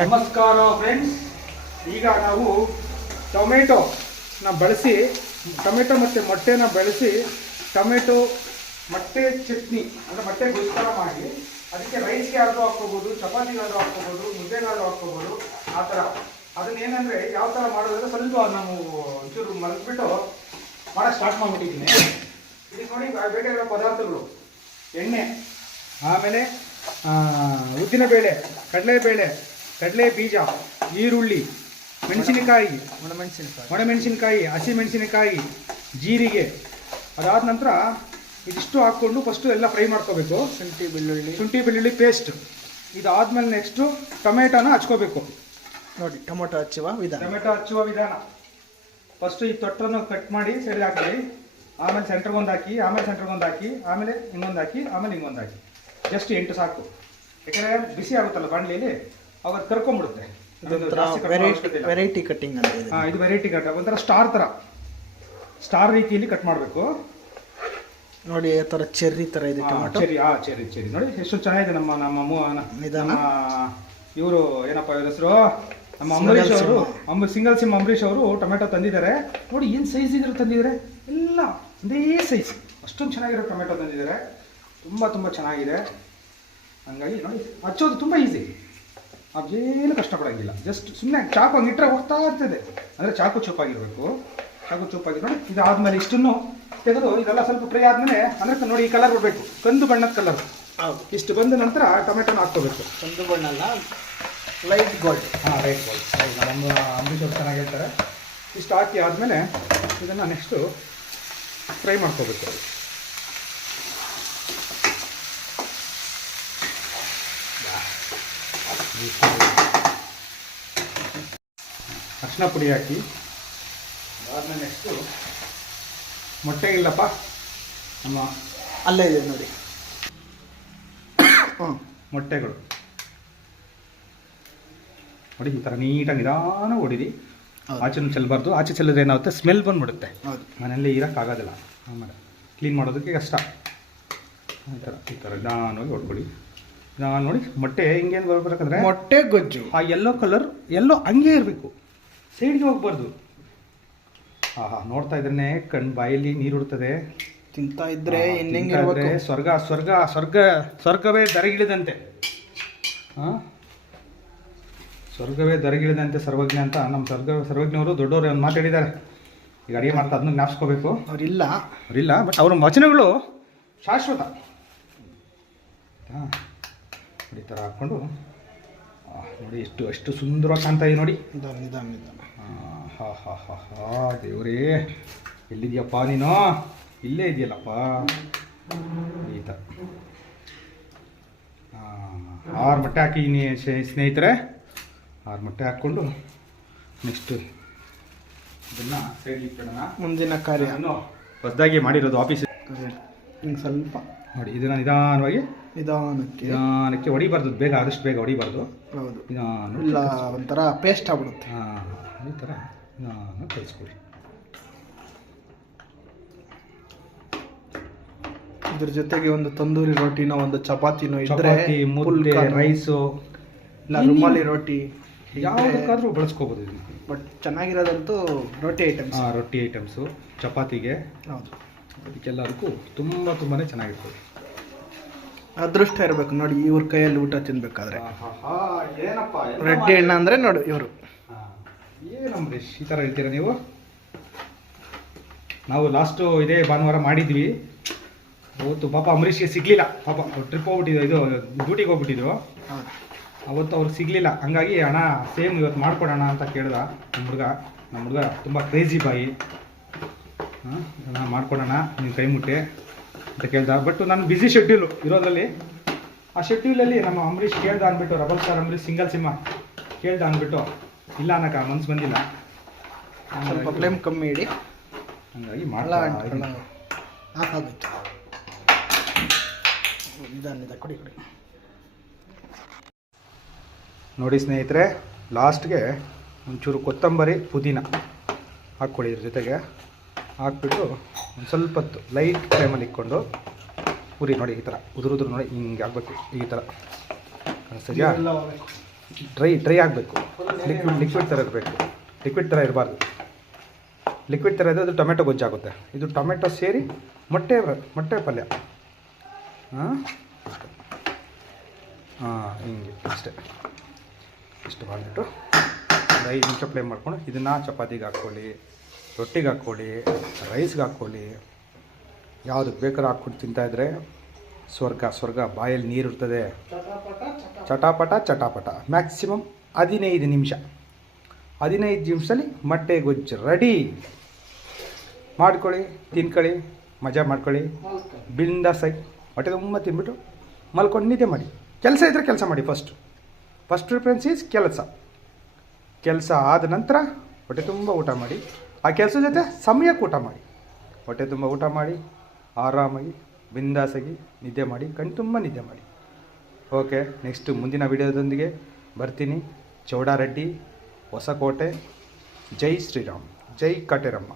ನಮಸ್ಕಾರ ಫ್ರೆಂಡ್ಸ್. ಈಗ ನಾವು ಟೊಮೆಟೊನ ಬಳಸಿ ಟೊಮೆಟೊ ಮತ್ತು ಮೊಟ್ಟೆನ ಬಳಸಿ ಟೊಮೆಟೊ ಮೊಟ್ಟೆ ಚಟ್ನಿ ಅಂದರೆ ಮೊಟ್ಟೆ ಗೊಜ್ಜು ಮಾಡಿ ಅದಕ್ಕೆ ರೈಸ್ಗೆ ಆದರೂ ಹಾಕ್ಕೋಬೋದು, ಚಪಾತಿಗಾದರೂ ಹಾಕ್ಕೋಬೋದು, ಮುದ್ದೆಗಾದರೂ ಹಾಕ್ಕೋಬೋದು. ಆ ಥರ ಅದನ್ನೇನೆಂದರೆ ಯಾವ ಥರ ಮಾಡೋದಂದ್ರೆ ಸ್ವಲ್ಪ ನಾವು ಒಂಚೂರು ಮರೆದ್ಬಿಟ್ಟು ಮಾಡೋಕ್ಕೆ ಸ್ಟಾರ್ಟ್ ಮಾಡಿಬಿಟ್ಟಿದ್ದೀನಿ. ಇದಕ್ಕೆ ನೋಡಿ ಬೇಕಾಗಿರೋ ಪದಾರ್ಥಗಳು: ಎಣ್ಣೆ, ಆಮೇಲೆ ಉದ್ದಿನಬೇಳೆ, ಕಡಲೆಬೇಳೆ, ಕಡಲೆ ಬೀಜ, ಈರುಳ್ಳಿ, ಮೆಣಸಿನಕಾಯಿ, ಒಣಮೆಣಸಿನಕಾಯಿ, ಹಸಿಮೆಣಸಿನಕಾಯಿ, ಜೀರಿಗೆ. ಅದಾದ ನಂತರ ಇದಿಷ್ಟು ಹಾಕ್ಕೊಂಡು ಫಸ್ಟು ಎಲ್ಲ ಫ್ರೈ ಮಾಡ್ಕೋಬೇಕು. ಶುಂಠಿ ಬೆಳ್ಳುಳ್ಳಿ ಪೇಸ್ಟ್. ಇದಾದ್ಮೇಲೆ ನೆಕ್ಸ್ಟು ಟೊಮೆಟೊನ ಹಚ್ಕೋಬೇಕು. ನೋಡಿ ಟೊಮೆಟೊ ಹಚ್ಚುವ ವಿಧಾನ. ಫಸ್ಟು ಈ ತೊಟ್ಟನ್ನು ಕಟ್ ಮಾಡಿ ಸೈಡ್ ಹಾಕಿ, ಆಮೇಲೆ ಸೆಂಟ್ರಿಗೊಂದು ಹಾಕಿ, ಆಮೇಲೆ ಸೆಂಟ್ರಿಗೊಂದು ಹಾಕಿ, ಆಮೇಲೆ ಇನ್ನೊಂದು ಹಾಕಿ, ಆಮೇಲೆ ಹಿಂಗೊಂದು ಹಾಕಿ. ಜಸ್ಟ್ 8 ಸಾಕು. ಯಾಕಂದರೆ ಬಿಸಿ ಆಗುತ್ತಲ್ಲ ಬಾಣಲಿಯಲ್ಲಿ, ಅವಾಗ ಕರ್ಕೊಂಡ್ಬಿಡುತ್ತೆ. ವೆರೈಟಿ ಕಟ್ಟಿಂಗ್ ಅಂತ ಇದೆ. ಇದು ವೆರೈಟಿ ಕಟ್, ಒಂಥರ ಸ್ಟಾರ್ ರೀತಿಯಲ್ಲಿ ಕಟ್ ಮಾಡಬೇಕು. ನೋಡಿ ಆ ಥರ ಚೆರ್ರಿ ಥರ ಇದೆ ಟೊಮೆಟೊ. ಚೆರ್ರಿ ನೋಡಿ ಎಷ್ಟು ಚೆನ್ನಾಗಿದೆ. ನಮ್ಮ ಇವರು ಏನಪ್ಪ ಇವ್ರ ಹೆಸರು, ನಮ್ಮ ಅಂಬರೀಷ್ ಅವರು, ಸಿಂಗಲ್ ಸಿಮ್ ಅಂಬರೀಷ್ ಅವರು ಟೊಮೆಟೊ ತಂದಿದ್ದಾರೆ. ನೋಡಿ ಏನು ಸೈಜ್ ಇದ್ರು ತಂದಿದ್ದಾರೆ, ಎಲ್ಲ ಒಂದೇ ಸೈಜ್. ಅಷ್ಟೊಂದು ಚೆನ್ನಾಗಿರೋ ಟೊಮೆಟೊ ತಂದಿದ್ದಾರೆ. ತುಂಬ ಚೆನ್ನಾಗಿದೆ. ಹಂಗಾಗಿ ನೋಡಿ ಹಚ್ಚೋದು ತುಂಬ ಈಸಿ, ಅದೇನು ಕಷ್ಟಪಡೋಂಗಿಲ್ಲ. ಜಸ್ಟ್ ಸುಮ್ಮನೆ ಚಾಕು ಹಂಗಿಟ್ರೆ ಹೋಗ್ತಾ ಇರ್ತದೆ. ಅಂದರೆ ಚಾಕು ಚೂಪಾಗಿರಬೇಕು. ನೋಡಿ ಇದಾದ್ಮೇಲೆ ಇಷ್ಟನ್ನು ತೆಗೆದು ಇದೆಲ್ಲ ಸ್ವಲ್ಪ ಫ್ರೈ ಆದಮೇಲೆ, ಅಂದರೆ ನೋಡಿ ಈ ಕಲರ್ ಬರಬೇಕು, ಕಂದು ಬಣ್ಣದ ಕಲರ್. ಇಷ್ಟು ಬಂದ ನಂತರ ಟೊಮೆಟೊನ ಹಾಕ್ಕೋಬೇಕು. ಕಂದು ಬಣ್ಣ ಅಲ್ಲ, ಲೈಟ್ ಗೋಲ್ಡ್. Light gold. ನಮ್ಮ ಅಂಬರೀಷ್ ಅವ್ರು ಚೆನ್ನಾಗಿ ಹೇಳ್ತಾರೆ. ಇಷ್ಟು ಹಾಕಿ ಆದಮೇಲೆ ಇದನ್ನು ನೆಕ್ಸ್ಟು ಫ್ರೈ ಮಾಡ್ಕೋಬೇಕು. ಅರಿಶಿನ ಪುಡಿ ಹಾಕಿ ಅದಾದ್ಮೇಲೆ ನೆಕ್ಸ್ಟು ಮೊಟ್ಟೆ ಇಲ್ಲಪ್ಪ ನಮ್ಮ ಅಲ್ಲೇ ಇದೆ ನೋಡಿ ಮೊಟ್ಟೆಗಳು. ನೋಡಿ ಈ ಥರ ನೀಟಾಗಿ ನಿಧಾನ ಹೊಡಿರಿ. ಆಚೆನೂ ಚೆಲ್ಲಬಾರ್ದು. ಆಚೆ ಚೆಲ್ಲಿದ್ರೆ ಏನಾಗುತ್ತೆ, ಸ್ಮೆಲ್ ಬಂದುಬಿಡುತ್ತೆ. ಮನೆಯಲ್ಲೇ ಇರೋಕ್ಕಾಗೋದಿಲ್ಲ. ಆಮೇಲೆ ಕ್ಲೀನ್ ಮಾಡೋದಕ್ಕೆ ಕಷ್ಟ. ಈ ಥರ ನಿಧಾನವಾಗಿ ಹೊಡ್ಕೊಳ್ಳಿ. ನಾನು ನೋಡಿ ಮೊಟ್ಟೆ ಹಿಂಗೇನು ಬರ್ಬೇಕಂದ್ರೆ ಮೊಟ್ಟೆ ಗೊಜ್ಜು ಆ ಯೆಲ್ಲೋ ಕಲರ್ ಹಂಗೇ ಇರಬೇಕು, ಸೈಡ್ಗೆ ಹೋಗ್ಬಾರ್ದು. ನೋಡ್ತಾ ಇದ್ರೆ ಕಣ್ಣು ಬಾಯಲ್ಲಿ ನೀರು ಉಡ್ತದೆ. ತಿಂತಾ ಇದ್ರೆ ಇನ್ನೆಂಗಿರ್ಬೇಕು, ಸ್ವರ್ಗವೇ ದರಗಿಳಿದಂತೆ. ಸ್ವರ್ಗವೇ ದರಗಿಳಿದಂತೆ ಸರ್ವಜ್ಞ ಅಂತ ನಮ್ಮ ಸರ್ವಜ್ಞವರು ದೊಡ್ಡವರು ಒಂದು ಮಾತಾಡಿದ್ದಾರೆ. ಈಗ ಅಡುಗೆ ಮಾಡ್ತಾ ಅದನ್ನ ಜ್ಞಾಪಿಸ್ಕೋಬೇಕು. ಅವರಿಲ್ಲ ಬಟ್ ಅವ್ರ ವಚನಗಳು ಶಾಶ್ವತ. ಈ ಥರ ಹಾಕ್ಕೊಂಡು ನೋಡಿ ಎಷ್ಟು ಸುಂದರವಾಗಿ ಕಾಣ್ತಾ ಇದೆ ನೋಡಿ. ದೇವರೇ, ಎಲ್ಲಿದೆಯಪ್ಪ ನೀನು? ಇಲ್ಲೇ ಇದೆಯಲ್ಲಪ್ಪ. ಈ ಥರ 6 ಮೊಟ್ಟೆ ಹಾಕಿ ಸ್ನೇಹಿತರೆ. 6 ಮೊಟ್ಟೆ ಹಾಕ್ಕೊಂಡು ನೆಕ್ಸ್ಟ್ ಇದನ್ನು ಸೈಡ್ ಇಟ್ಬಿಡೋಣ. ಮುಂದಿನ ಕಾರ್ಯ ಹೊಸದಾಗಿ ಮಾಡಿರೋದು ಆಫೀಸ್. ಹಿಂಗೆ ಸ್ವಲ್ಪ ನೋಡಿ ಇದನ್ನು ನಿಧಾನಕ್ಕೆ ಹೊಡಿಬಾರ್ದು, ಆದಷ್ಟು ಬೇಗ ಹೊಡಿಬಾರ್ದು. ಹೌದು, ಇಲ್ಲ ಒಂಥರ ಪೇಸ್ಟ್ ಆಗ್ಬಿಡುತ್ತೆ. ಈ ಥರ ನಾನು ಕಲಿಸ್ಕೊಡಿ. ಇದ್ರ ಜೊತೆಗೆ ಒಂದು ತಂದೂರಿ ರೋಟಿನೋ ಒಂದು ಚಪಾತಿನೋ ಇದ್ರೆ, ಮುದ್ದೆ, ರೈಸು, ಇಲ್ಲ ರುಮಾಲಿ ರೋಟಿ, ಯಾವುದಕ್ಕಾದ್ರೂ ಬಳಸ್ಕೋಬೋದು. ಬಟ್ ಚೆನ್ನಾಗಿರೋದಂತೂ ರೊಟ್ಟಿ ಐಟಮ್ಸು ಚಪಾತಿಗೆ. ಹೌದು, ಅದಕ್ಕೆಲ್ಲರಿಗೂ ತುಂಬಾ ಚೆನ್ನಾಗಿರ್ತದೆ. ಅದೃಷ್ಟ ಇರಬೇಕು ನೋಡಿ ಇವ್ರ ಕೈಯಲ್ಲಿ ಊಟ ತಿನ್ಬೇಕಾದ್ರೆ. ಏನಪ್ಪ ರೆಡ್ಡಿ ಅಣ್ಣ ಅಂದರೆ ನೋಡಿ ಇವರು. ಅಂಬರೀಷ್ ಈ ಥರ ಹೇಳ್ತೀರಾ ನೀವು? ನಾವು ಲಾಸ್ಟು ಇದೇ ಭಾನುವಾರ ಮಾಡಿದ್ವಿ. ಅವತ್ತು ಪಾಪ ಅಂಬರೀಷ್ಗೆ ಸಿಗಲಿಲ್ಲ. ಪಾಪ ಟ್ರಿಪ್ ಹೋಗ್ಬಿಟ್ಟಿದ್ರು, ಇದು ಡ್ಯೂಟಿಗೆ ಹೋಗ್ಬಿಟ್ಟಿದ್ರು. ಅವತ್ತು ಅವ್ರಿಗೆ ಸಿಗಲಿಲ್ಲ. ಹಂಗಾಗಿ ಅಣ್ಣ ಸೇಮ್ ಇವತ್ತು ಮಾಡ್ಕೊಡೋಣ ಅಂತ ಕೇಳ್ದ ನಮ್ಮ ಹುಡುಗ ತುಂಬ ಕ್ರೇಜಿ ಬಾಯಿ. ಮಾಡ್ಕೊಡೋಣ ನೀವು ಕೈ ಮುಟ್ಟೆ ಅಂತ ಕೇಳ್ದ. ಬಟ್ ನಾನು ಬ್ಯುಸಿ ಶೆಡ್ಯೂಲು ಇರೋದ್ರಲ್ಲಿ, ಆ ಶೆಡ್ಯೂಲಲ್ಲಿ ನಮ್ಮ ಅಂಬರೀಷ್ ಕೇಳ್ದ ಅಂದ್ಬಿಟ್ಟು, rebel star Ambareesh single cinema ಕೇಳ್ದ ಅಂದ್ಬಿಟ್ಟು ಇಲ್ಲ ಅನ್ನೋಕೆ ಮನ್ಸು ಬಂದಿಲ್ಲ. ಸ್ವಲ್ಪ ಫ್ಲೇಮ್ ಕಮ್ಮಿ ಇಡಿ, ಹಂಗಾಗಿ ಕೊಡಿ. ನೋಡಿ ಸ್ನೇಹಿತರೆ, ಲಾಸ್ಟ್ಗೆ ಒಂಚೂರು ಕೊತ್ತಂಬರಿ ಪುದೀನ ಹಾಕ್ಕೊಳ್ಳಿ. ಇದ್ರ ಜೊತೆಗೆ ಹಾಕ್ಬಿಟ್ಟು ಒಂದು ಸ್ವಲ್ಪ ಹೊತ್ತು ಲೈಟ್ ಫ್ಲೇಮಲ್ಲಿ ಇಟ್ಕೊಂಡು ಉರಿ. ನೋಡಿ ಈ ಥರ ಉದುರು ನೋಡಿ ಹಿಂಗೆ ಆಗಬೇಕು. ಈ ಥರ ಸರಿಯಾ? ಡ್ರೈ ಆಗಬೇಕು. ಲಿಕ್ವಿಡ್ ಥರ ಇರಬೇಕು. ಲಿಕ್ವಿಡ್ ಥರ ಇರಬಾರ್ದು. ಲಿಕ್ವಿಡ್ ಥರ ಇದ್ದರೆ ಅದು ಟೊಮೆಟೊ ಗೊಜ್ಜಾಗುತ್ತೆ. ಇದು ಟೊಮೆಟೊ ಸೇರಿ ಮೊಟ್ಟೆ ಪಲ್ಯ. ಹಾಂ ಹಿಂಗೆ ಅಷ್ಟೇ. ಇಷ್ಟು ಮಾಡಿಬಿಟ್ಟು ಒಂದು 5 ನಿಮಿಷ ಫ್ಲೇಮ್ ಮಾಡ್ಕೊಂಡು ಇದನ್ನು ಚಪಾತಿಗೆ ಹಾಕ್ಕೊಳ್ಳಿ, ರೊಟ್ಟಿಗೆ ಹಾಕ್ಕೊಳ್ಳಿ, ರೈಸ್ಗೆ ಹಾಕ್ಕೊಳ್ಳಿ, ಯಾವುದಕ್ಕೆ ಬೇಕಾದ್ರೂ ಹಾಕ್ಕೊಂಡು ತಿಂತಾಯಿದ್ರೆ ಸ್ವರ್ಗ. ಬಾಯಲ್ಲಿ ನೀರು ಇರ್ತದೆ. ಚಟಾಪಟ. ಮ್ಯಾಕ್ಸಿಮಮ್ 15 ನಿಮಿಷ. 15 ನಿಮಿಷದಲ್ಲಿ ಮೊಟ್ಟೆ ಗೊಜ್ಜು ರೆಡಿ. ಮಾಡ್ಕೊಳ್ಳಿ, ತಿನ್ಕೊಳ್ಳಿ, ಮಜಾ ಮಾಡ್ಕೊಳ್ಳಿ. ಬಿಂದಾಸಾಗಿ ಹೊಟ್ಟೆ ತುಂಬ ತಿಂದ್ಬಿಟ್ಟು ಮಲ್ಕೊಂಡು ನಿದ್ದೆ ಮಾಡಿ. ಕೆಲಸ ಇದ್ದರೆ ಕೆಲಸ ಮಾಡಿ. ಫಸ್ಟ್ ಪ್ರಿಫರೆನ್ಸ್ ಈಸ್ ಕೆಲಸ ಆದ ನಂತರ ಹೊಟ್ಟೆ ತುಂಬ ಊಟ ಮಾಡಿ. ಆ ಕೆಲಸದ ಜೊತೆ ಸಮಯಕ್ಕೆ ಊಟ ಮಾಡಿ. ಹೊಟ್ಟೆ ತುಂಬ ಊಟ ಮಾಡಿ, ಆರಾಮಾಗಿ ಬಿಂದಾಸಾಗಿ ನಿದ್ದೆ ಮಾಡಿ, ಕಣ್ಣು ತುಂಬ ನಿದ್ದೆ ಮಾಡಿ. ಓಕೆ, ನೆಕ್ಸ್ಟು ಮುಂದಿನ ವಿಡಿಯೋದೊಂದಿಗೆ ಬರ್ತೀನಿ. ಚೌಡಾರೆಡ್ಡಿ, ಹೊಸಕೋಟೆ. ಜೈ ಶ್ರೀರಾಮ್, ಜೈ ಕಟೇರಮ್ಮ.